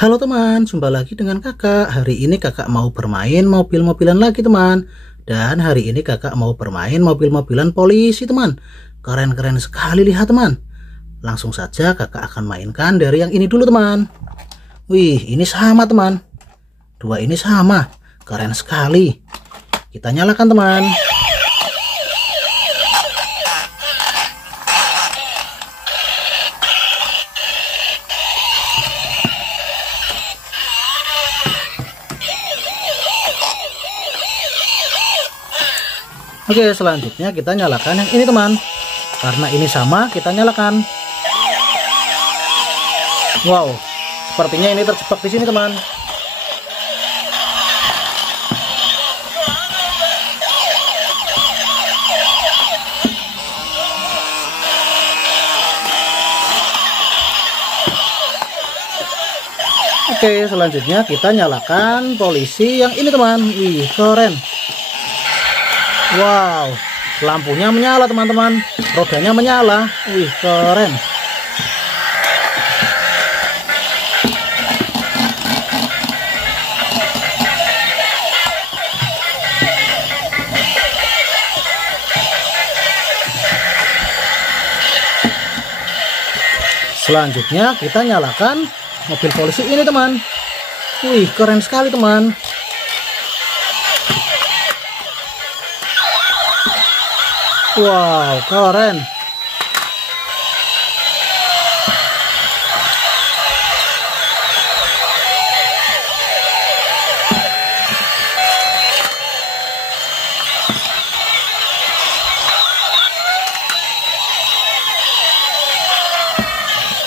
Halo teman, jumpa lagi dengan kakak. Hari ini kakak mau bermain mobil-mobilan lagi teman. Dan hari ini kakak mau bermain mobil-mobilan polisi teman. Keren-keren sekali, lihat teman. Langsung saja kakak akan mainkan dari yang ini dulu teman. Wih, ini sama teman. Dua ini sama, keren sekali. Kita nyalakan teman. Oke, selanjutnya kita nyalakan yang ini teman. Karena ini sama, kita nyalakan. Wow, sepertinya ini terjebak di sini teman. Oke, selanjutnya kita nyalakan polisi yang ini teman. Wih, keren. Wow, lampunya menyala teman-teman, rodanya menyala. Wih, keren. Selanjutnya kita nyalakan mobil polisi ini teman. Wih, keren sekali teman. Wow, keren.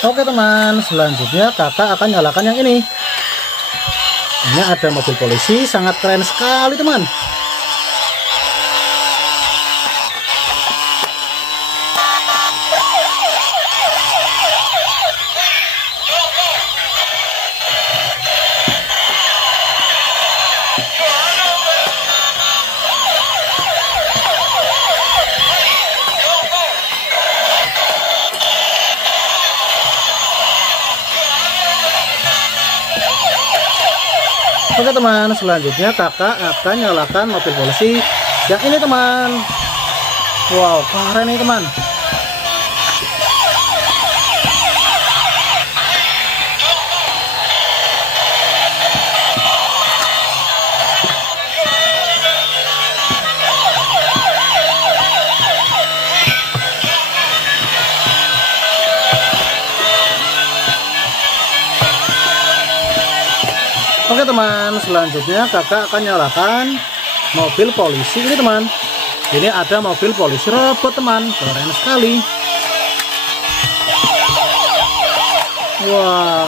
Oke teman, selanjutnya kakak akan nyalakan yang ini. Ini ada mobil polisi, sangat keren sekali teman. Oke teman, selanjutnya kakak akan nyalakan mobil polisi yang ini teman. Wow, keren nih teman. Oke teman, selanjutnya kakak akan nyalakan mobil polisi ini teman. Ini ada mobil polisi robot teman, keren sekali. Wow.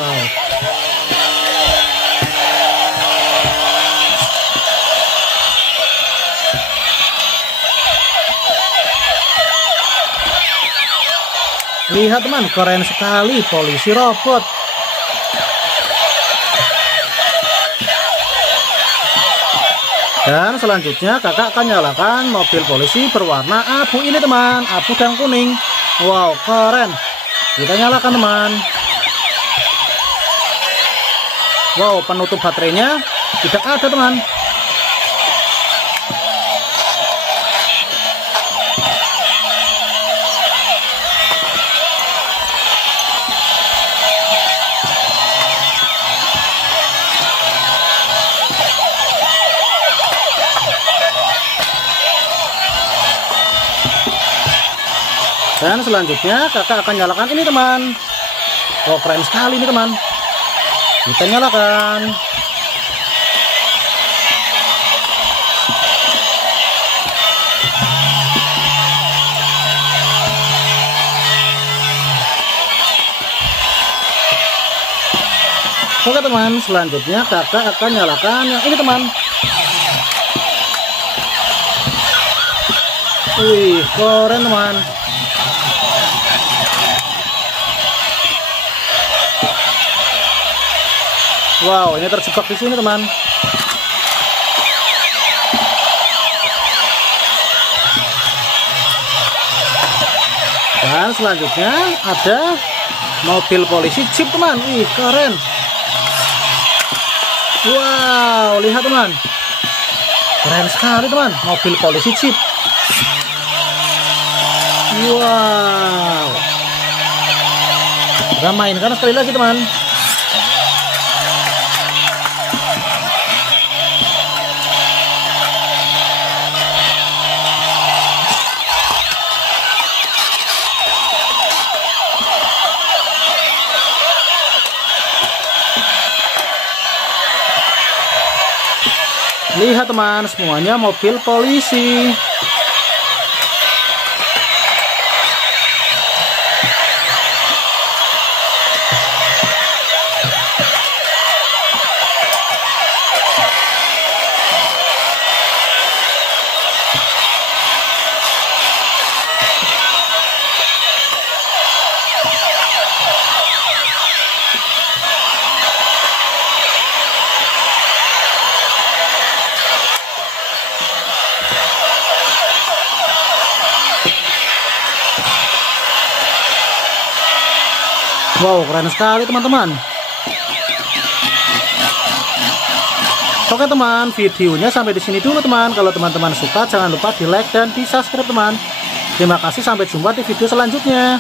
Lihat teman, keren sekali polisi robot. Dan selanjutnya kakak akan nyalakan mobil polisi berwarna abu ini teman, abu dan kuning. Wow, keren. Kita nyalakan teman. Wow, penutup baterainya tidak ada teman. Dan selanjutnya kakak akan nyalakan ini teman. Oh, keren sekali ini teman. Kita nyalakan. Oke teman, selanjutnya kakak akan nyalakan yang ini teman. Wih, keren teman. Wow, ini terjebak di sini teman. Dan selanjutnya ada mobil polisi jeep teman. Wih, keren. Wow, lihat teman, keren sekali teman, mobil polisi jeep. Wow, kita mainkan sekali lagi teman. Lihat teman, semuanya mobil polisi. Wow, keren sekali teman-teman. Oke teman, videonya sampai di sini dulu teman. Kalau teman-teman suka, jangan lupa di like dan di subscribe teman. Terima kasih, sampai jumpa di video selanjutnya.